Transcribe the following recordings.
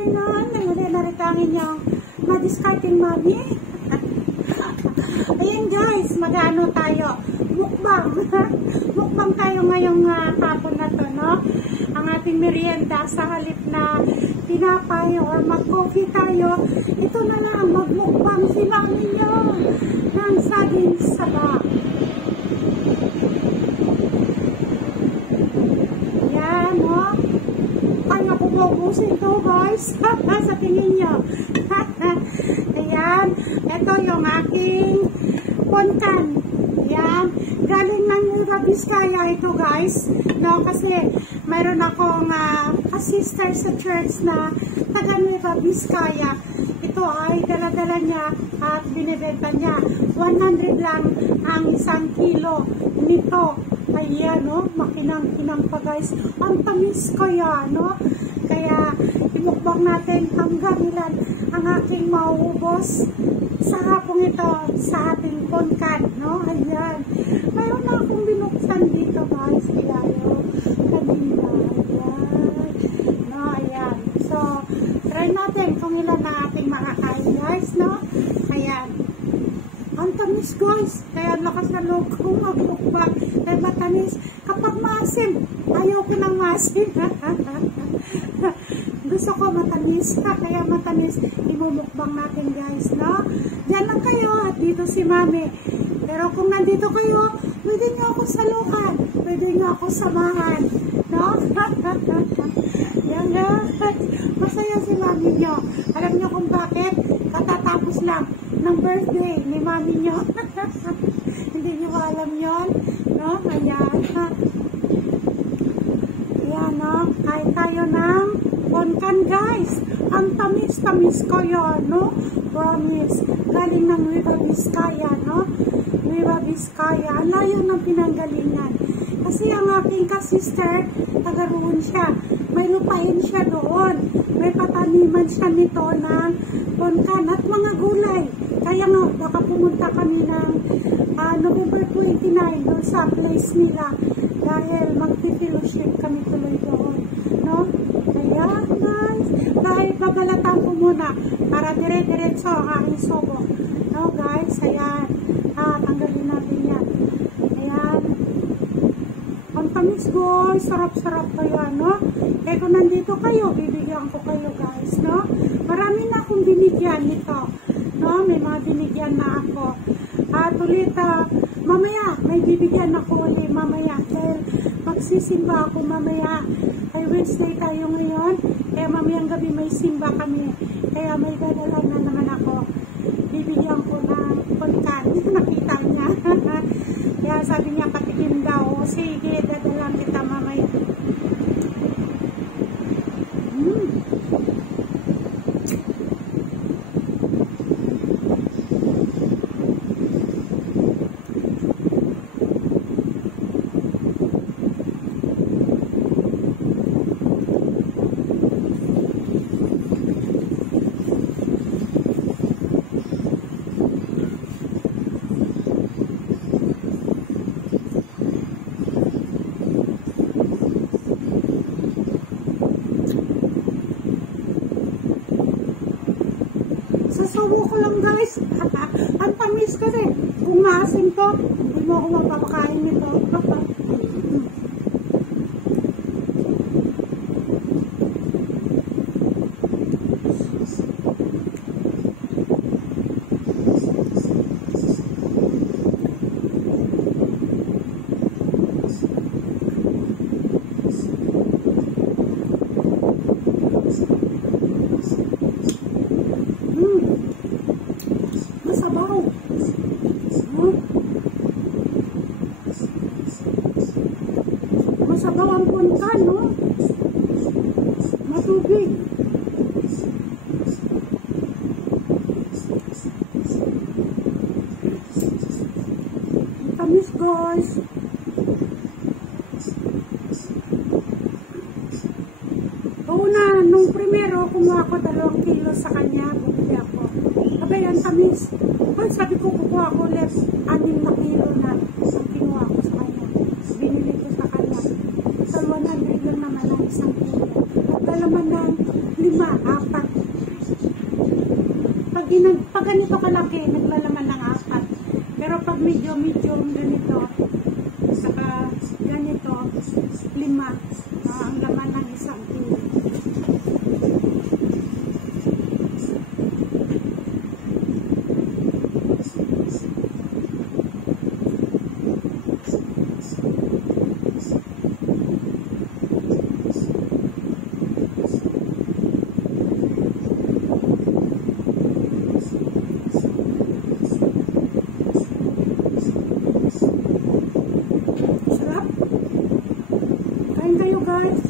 afternoon. Narito ang inyong madiscarding mami. Ayan guys, mag-ano tayo? Mukbang. Mukbang tayo ngayong hapon na to, no? Ang ating merienda sa halip na tinapay or mag-coffee tayo. Ito na lang, magmukbang si mami nyo ng saging saba. Yan, no? Kaya ko bubusin to guys. Sa tingin nyo. Ayan. Ito yung aking ponkan. Ayan. Galing ng Nueva Vizcaya ito guys. No, kasi mayroon akong sister sa church na taga Nueva Vizcaya. Ito ay dala-dala niya at binibenta niya. 100 lang ang 1 kilo nito. Ayan, no? Makinang-kinang pa guys. Ang tamis kaya, no? Kaya, imukbang natin hanggang ilan ang aking mauubos sa hapong ito, sa ating ponkan, no? Ayan. Mayroon na akong binuksan dito, guys. Kaya, kanina. Ayan. No, ayan. So, try natin kung ilan na ating makakain, guys, no? Ayan. Ang tamis, guys. Kaya lakas na loob kong magmukbang. Kaya matamis. Kapag maasim, ayaw ko ng maasim. Gusto ko matamis. Kaya matamis, imumukbang natin, guys, no? Diyan lang kayo at dito si mami. Pero kung nandito kayo, pwede nyo ako salukan. Pwede nyo ako samahan. No? Yan, guys. Masaya si mami nyo. Alam nyo kung bakit? Katatapos lang ng birthday ni mami nyo. Hindi nyo alam yon, no? Ayan. Ayan, no? Kain tayo ng ponkan, guys. Ang tamis-tamis ko yun, no? Promise. Galing ng Nueva Vizcaya, no? Nueva Vizcaya. Ang layo ng pinanggalingan. Kasi ang aking ka-sister, taga roon siya. May lupain siya doon. May pataniman siya nito ng ponkan at mga gulay. Kaya nga, baka pumunta kami ng November 29 doon sa place nila. Dahil magpipilowship kami tuloy doon, no? Kaya, guys, dahil babalatan ko muna para dire-diretso ang aking subo. No, guys, ayan. Tanggalin natin yan. Ayan. Ang tamis, guys. Sarap-sarap pa yan, no? Eh, kung nandito kayo, bibigyan ko kayo, guys, no? Marami na akong binigyan nito. No, may mga binigyan na ako. At ulit, mamaya, may bibigyan ako ulit mamaya. Dahil magsisimba ako mamaya. Ay Wednesday tayo ngayon. Kaya mamayang gabi may simba kami. Kaya may dadala na naman ako. Bibigyan ko ng ponkan. Nakita niya. Kaya sabi niya patikim daw. Sige, dadalang kita mamaya. Sasawa ko lang, guys. Ang tamis kasi. Kung maasin to, hindi mo ako mapapakain nito. Masabaw ang ponkan, no? Matubig. Tamis, guys. Oo na, nung primero, kumuha ko 2 kilo sa kanya. Bumili ako. Abay, ang tamis. Ay, sabi ko, kukuha ko ulit 6 na kilo na ang kinuha ko sa kanya. Binili ko sa kanya. Sa 100 lang naman ang 1 kilo. At dalaman ng 5, 4. Pag ganito kalaki, naglalaman ng 4. Pero pag medium ganito, saka ganito, 5 ang laman ng isang kilo. Sarap. Kain kayo guys.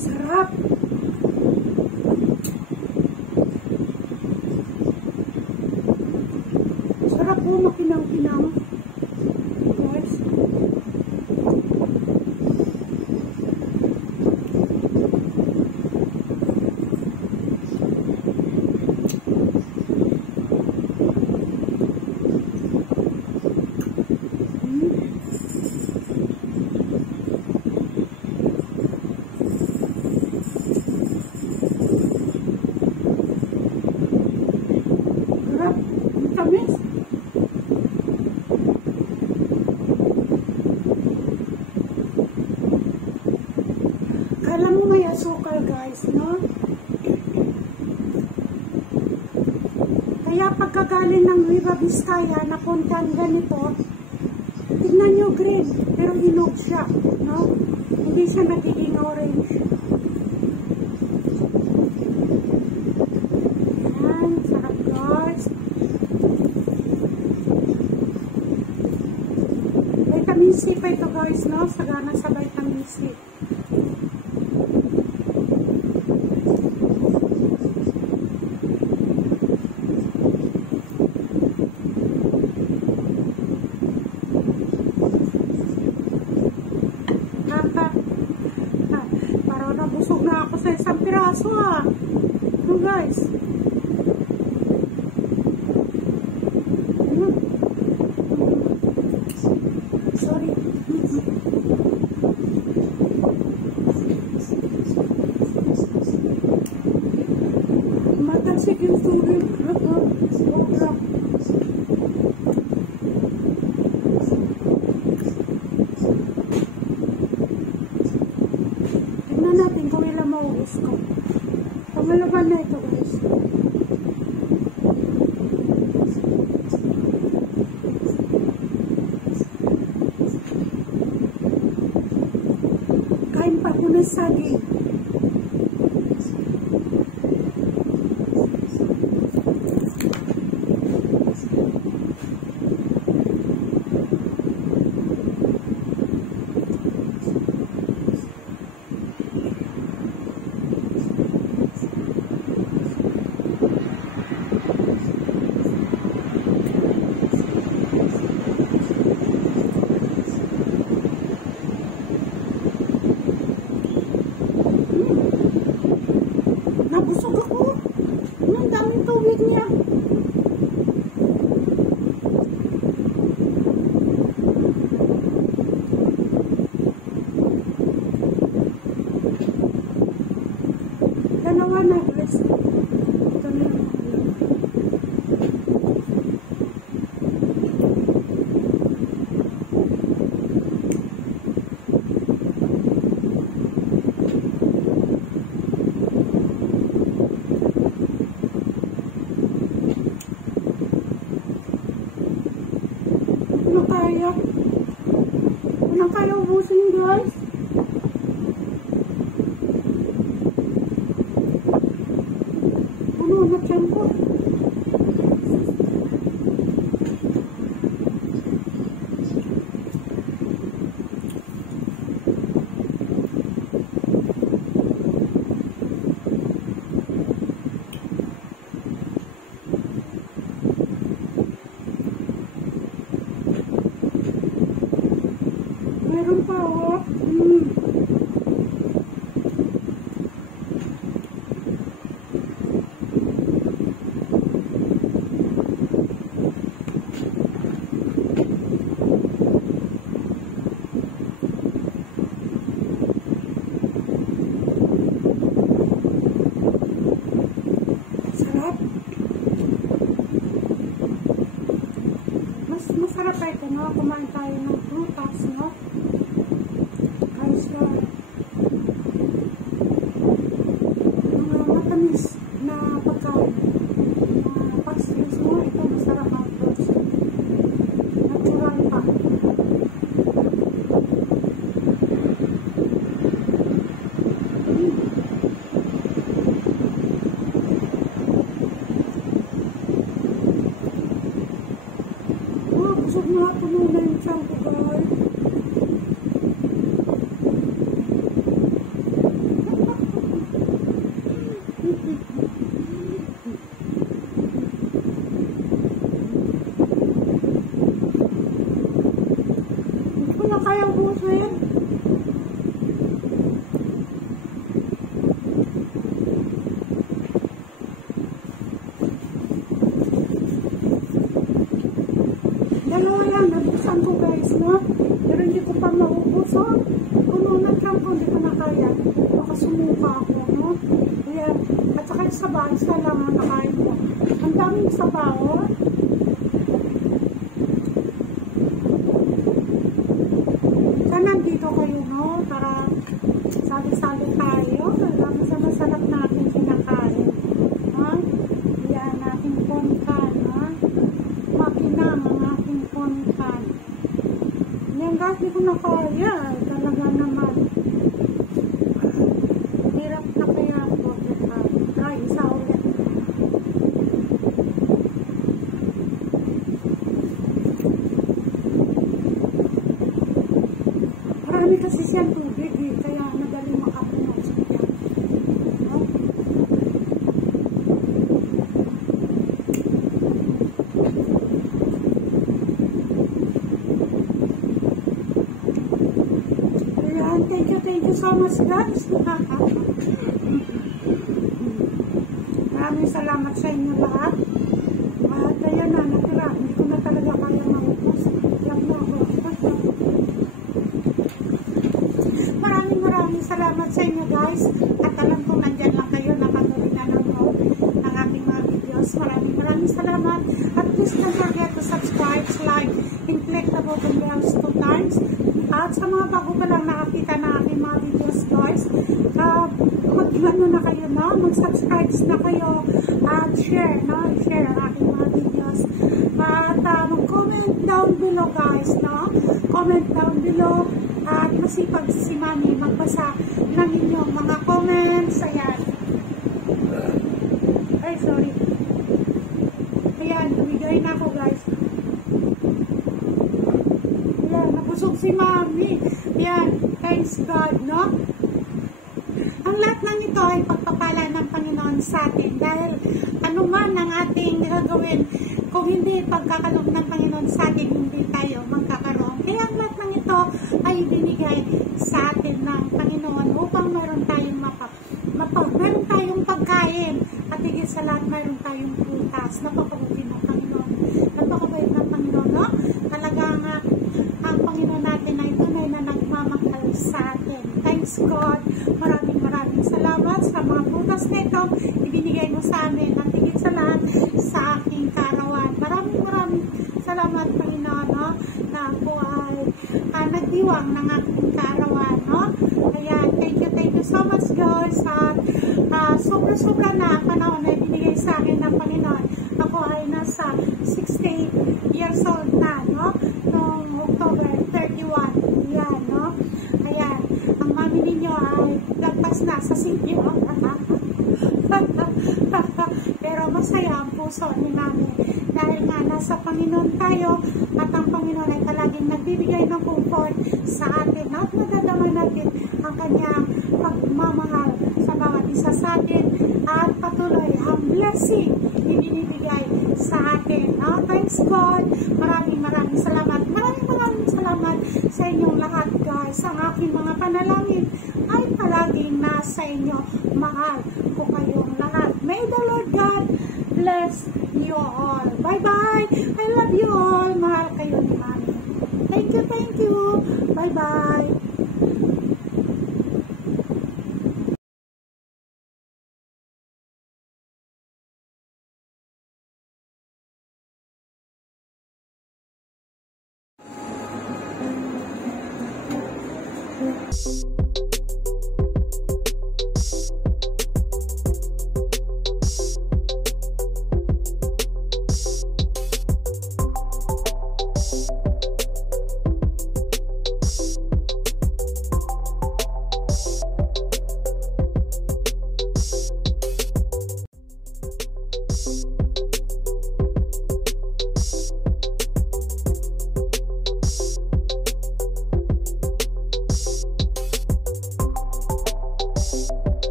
Sarap. Sarap po, makinang-kinang. Guys. Sarap. Tamis. Kala mo may asukal guys, no? Kaya pagkagaling ng Nueva Vizcaya, napuntan ganito, tignan nyo green, pero hinog siya, no? Hindi siya nagiging orange. Yan, sarap guys. Vitamin C pa ito guys, no? Sagana sa vitamin C. Parang nabusog na ako sa isang piraso Ano guys? Sorry. Matasik yung tubig. Sobra. Tignan natin kung ilang maubos ko. Pangalaban na ito guys. Kain pa ko ng saging. Nabusog ako. Ang daming tubig niya. Dalawa na guys. Ito na yung kaya ubusin guys. Puno na tiyan ko. Meron pa, oh. Sarap. Masarap pa ito, no? Kumain tayo ng prutas, no? Ayos lang. Mga matamis na pagkain. Pag-streets mo, ito masarap ang fruits. Natural pa. Busog na ako muna yung tiyan ko, guys. Hindi ko na kayang busin. Dalawa lang, nabuksan ko guys, no? Pero hindi ko pa maubos, oh. Puno na lang ko, hindi ko na kaya. Baka sumuka ako, no? Ayan. At saka yung sabaw, isa lang ang nakain ko. Ang daming sabaw, oh. Sana nandito kayo, no? Para sabi-sabi tayo. Alam sa masarap natin kinakain. Ha? Ayan, ating ponkan, ha? Makinang ang ating ponkan. Yan guys, di ko na kaya. Talaga naman. Hirap na kaya ako. Try, isa ulit. Marami kasi siyang tubig eh. Kaya madali makapunos. Thank you so much guys. Maraming salamat sa inyo lahat. At ayun na, natira. Hindi ko na talaga kaya maubos. Lang na ako. Maraming salamat sa inyo guys. At alam ko nandyan lang kayo nakatuloy na nanonood ng aking mga videos. Maraming salamat. At please don't forget to subscribe, like, and click the button bells 2 times. At sa mga bago pa lang nakakita na aking mga videos guys, mag-ano na kayo, no? Mag-subscribe na kayo at share, no? Share ang aking mga videos. At mag-comment down below guys, no? Comment down below at masipag si Mami magbasa ng inyong mga comments. Ayan. Ay, sorry. Ayan, bigay na ako guys. Ayan, nabusog si Mami. Ayan, thanks God, no? Ang lahat ng ito ay pagpapala ng Panginoon sa atin dahil anuman ang ating gagawin, kung hindi pagkakaloob ng Panginoon sa atin, hindi tayo magkakaroon. Kaya ang lahat ng ito ay binigay sa atin ng Panginoon upang meron tayong meron tayong pagkain at higit sa lahat meron tayong prutas. Napakabuti ng Panginoon. Napakabait ng Panginoon, no? Talagang ang Panginoon natin ay tunay na nagmamahal sa atin. Thanks God. Maraming salamat sa mga prutas na ito ibinigay mo sa amin at higit sa lahat sa aking kaarawan. Maraming salamat Panginoon, no? Na ako ay nagdiwang ng aking kaarawan, no? Ayan, thank you so much guys. At sobra na panahon na ibinigay sa akin ng Panginoon. Ako ay nasa 68 years old na, no? Noong October 31. Yan, no? Ayan, ang mami ninyo ay lagpas na sa sityo. Pero masaya ang puso ni Mami dahil nga nasa Panginoon tayo at ang Panginoon ay palaging nagbibigay ng comfort sa atin at nadadama natin ang kanyang pagmamahal sa bawat isa sa atin at patuloy ang blessing ibinibigay sa atin. Thanks God. Maraming salamat. Maraming salamat sa inyong lahat. guys, ang aking mga panalangin ay palaging nasa inyo. Mahal ko kayong lahat. May the Lord God bless you all. Bye-bye. I love you all. Mahal kayo ni Mami. Thank you. Bye-bye.